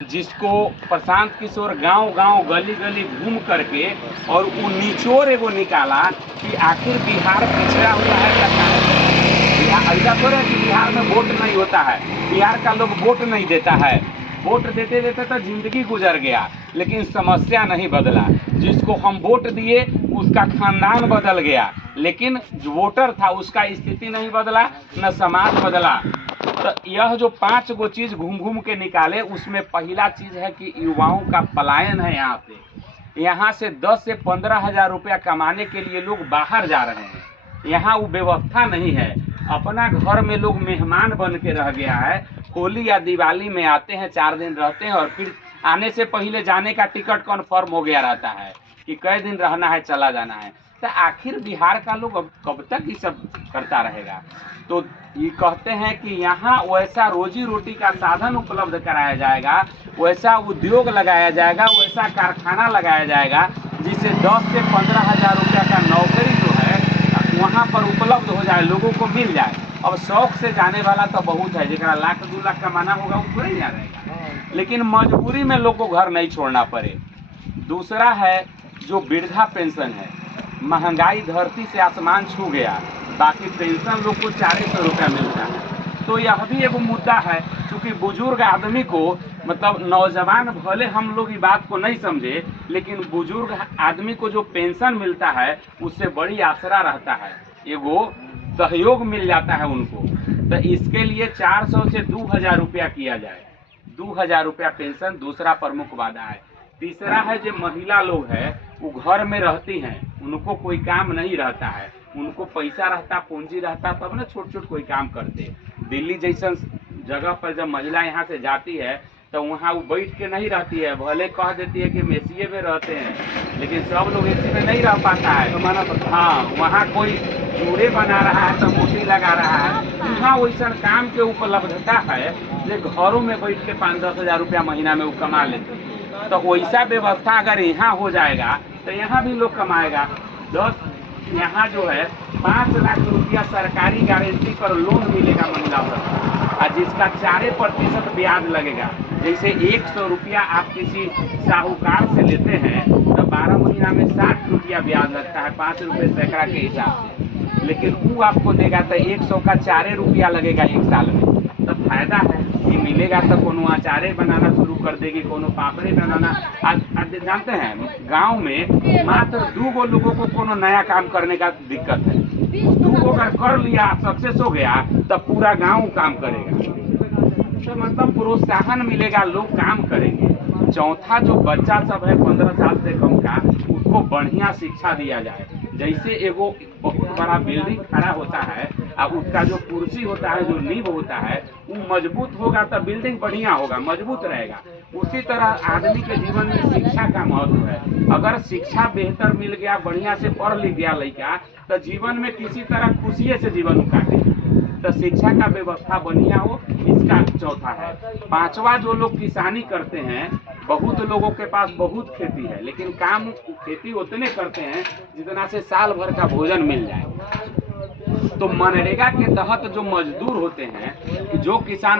जिसको प्रशांत किशोर गांव-गांव गली-गली घूम करके और वो निचोड़ एगो निकाला कि आखिर बिहार पिछड़ा हुआ है या काहे। ऐसा थोड़ा है कि बिहार में वोट नहीं होता है, बिहार का लोग वोट नहीं देता है, वोट देते देते तो जिंदगी गुजर गया लेकिन समस्या नहीं बदला। जिसको हम वोट दिए उसका खानदान बदल गया लेकिन जो वोटर था उसका स्थिति नहीं बदला, न समाज बदला। तो यह जो 5 गो चीज घूम घूम के निकाले उसमें पहला चीज है कि युवाओं का पलायन है। यहाँ से 10 से 15 हजार रुपया कमाने के लिए लोग बाहर जा रहे हैं। यहाँ वो व्यवस्था नहीं है, अपना घर में लोग मेहमान बन के रह गया है। होली या दिवाली में आते हैं, 4 दिन रहते हैं और फिर आने से पहले जाने का टिकट कन्फर्म हो गया रहता है कि कई दिन रहना है, चला जाना है। तो आखिर बिहार का लोग अब कब तक ये सब करता रहेगा। तो ये कहते हैं कि यहाँ वैसा रोजी रोटी का साधन उपलब्ध कराया जाएगा, वैसा उद्योग लगाया जाएगा, वैसा कारखाना लगाया जाएगा जिससे 10 से 15 हजार रुपया का नौकरी जो है वहाँ पर उपलब्ध हो जाए, लोगों को मिल जाए। अब शौक से जाने वाला तो बहुत है, जरा लाख 2 लाख कमाना होगा वो थोड़ा ही जा रहेगा, लेकिन मजबूरी में लोग को घर नहीं छोड़ना पड़े। दूसरा है जो वृद्धा पेंशन है, महंगाई धरती से आसमान छू गया, बाकी पेंशन लोग को 400 रुपया मिलता है। तो यह भी एगो मुद्दा है, क्योंकि बुजुर्ग आदमी को मतलब नौजवान भले हम लोग ये बात को नहीं समझे, लेकिन बुजुर्ग आदमी को जो पेंशन मिलता है उससे बड़ी आसरा रहता है, एगो सहयोग मिल जाता है उनको। तो इसके लिए 400 से 2000 रुपया किया जाए, 2000 रुपया पेंशन दूसरा प्रमुख वादा है। तीसरा है जो महिला लोग है वो घर में रहती हैं, उनको कोई काम नहीं रहता है, उनको पैसा रहता, पूंजी रहता तब ना छोट छोट कोई काम करते। दिल्ली जैसा जगह पर जब महिला यहाँ से जाती है तो वहाँ वो बैठ के नहीं रहती है, भले कह देती है कि हम एसी में रहते हैं, लेकिन सब लोग एसी में नहीं रह पाता है। हाँ, वहाँ कोई चूड़े बना रहा है तो मोती लगा रहा है, वहाँ वैसा काम के उपलब्धता है जो घरों में बैठ के 5-10 हजार रुपया महीना में वो कमा लेते हैं। तो वैसा व्यवस्था अगर यहाँ हो जाएगा तो यहाँ भी लोग कमाएगा। यहाँ जो है 5 लाख रुपया सरकारी गारंटी पर लोन मिलेगा महिलाओं को, और जिसका 4% ब्याज लगेगा। जैसे 100 रुपया आप किसी साहूकार से लेते हैं तो 12 महीना में 60 रुपया ब्याज लगता है, 5 रुपये सैकड़ा के हिसाब से, लेकिन वो आपको देगा तो 100 का 4 रुपया लगेगा 1 साल में। तो फायदा है, ये मिलेगा तो कोनो अचारे बनाना शुरू कर देगी, कोनो पापड़े बनाना। आज जानते हैं गांव में मात्र 2 गो लोगों को कोनो नया काम करने का दिक्कत है, 2 गो अगर कर लिया, सक्सेस हो गया तब पूरा गांव काम करेगा। तो मतलब प्रोत्साहन मिलेगा, लोग काम करेंगे। चौथा जो बच्चा सब है 15 साल से कम का, उसको बढ़िया शिक्षा दिया जाए। जैसे एगो बहुत बड़ा बिल्डिंग खड़ा होता है और उसका जो कुर्सी होता है, जो नींव होता है, वो मजबूत होगा तो बिल्डिंग बढ़िया होगा, मजबूत रहेगा। उसी तरह आदमी के जीवन में शिक्षा का महत्व है। अगर शिक्षा बेहतर मिल गया, बढ़िया से पढ़ लिख गया लड़का, तो जीवन में किसी तरह खुशिये से जीवन काटेगा। तो शिक्षा का व्यवस्था बढ़िया हो, इसका चौथा है। 5वां जो लोग किसानी करते हैं, बहुत लोगों के पास बहुत खेती है, लेकिन काम खेती उतने करते हैं जितना से साल भर का भोजन मिल जाए। तो मनरेगा के तहत जो मजदूर होते हैं, जो किसान